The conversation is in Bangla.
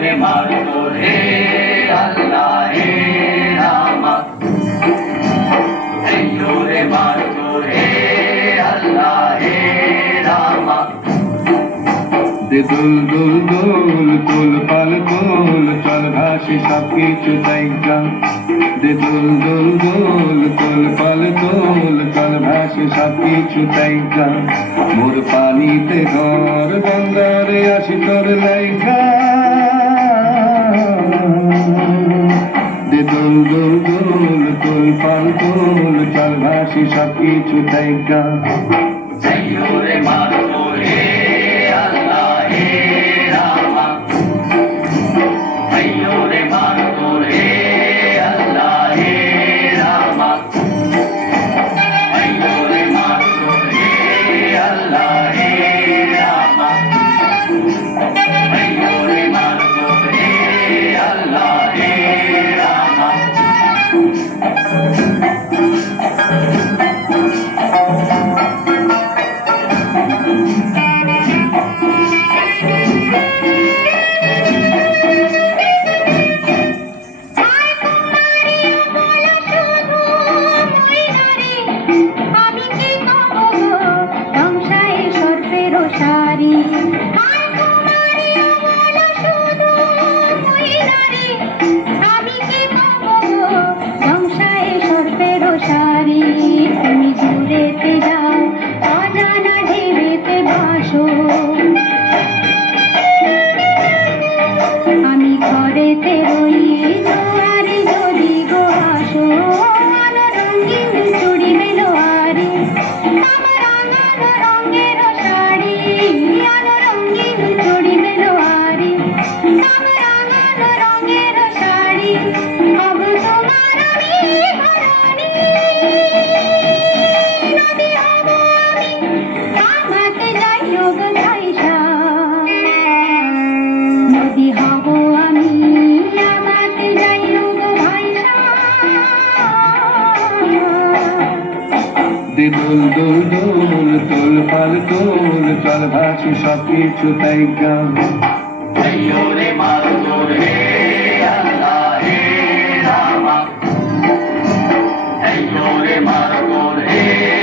রে মারো রে আল্লাহ হে রামা রে মারো রে আল্লাহ হে রামা দে দুল দুল দুল তুল পাল তুল চল ভাসি সব কিছু তাইকা দে দুল দুল দুল তুল পাল তুল চল ভাসি সব কিছু তাইকা মোর পানিতে ঘর বন্দরে আসি তোর লাইকা দে দুল দুল দুল তুল পাল তুল চল ভাসি সব কিছু তাইকা রে মারো রে আল্লাহ হে রামা রে মারো রে আল্লাহ হে রামা রে মারো রে আল্লাহ হে রামা রে মারো রে আল্লাহ হে রামা আমি ঘরেতে রই জোয়ারে যদি গো আসো রঙিন চুড়ি বেলোয়ারি আমার আনন্দ রঙের শাড়ি রঙিন চুড়ি বেলোয়ারি আমার আনন্দ রঙের শাড়ি হব তোমার আমি ঘরানি নদী হব আমি আমাকে যাই যোগ যাইসা নদী হব আমি আমাকে যাই যোগ ভাইসা দে দুল দুল দুল তুল পাল তুল চল ভাসি সব কিছু তাইকা রে মারো রে আল্লাহ হে রামা রে মারো রে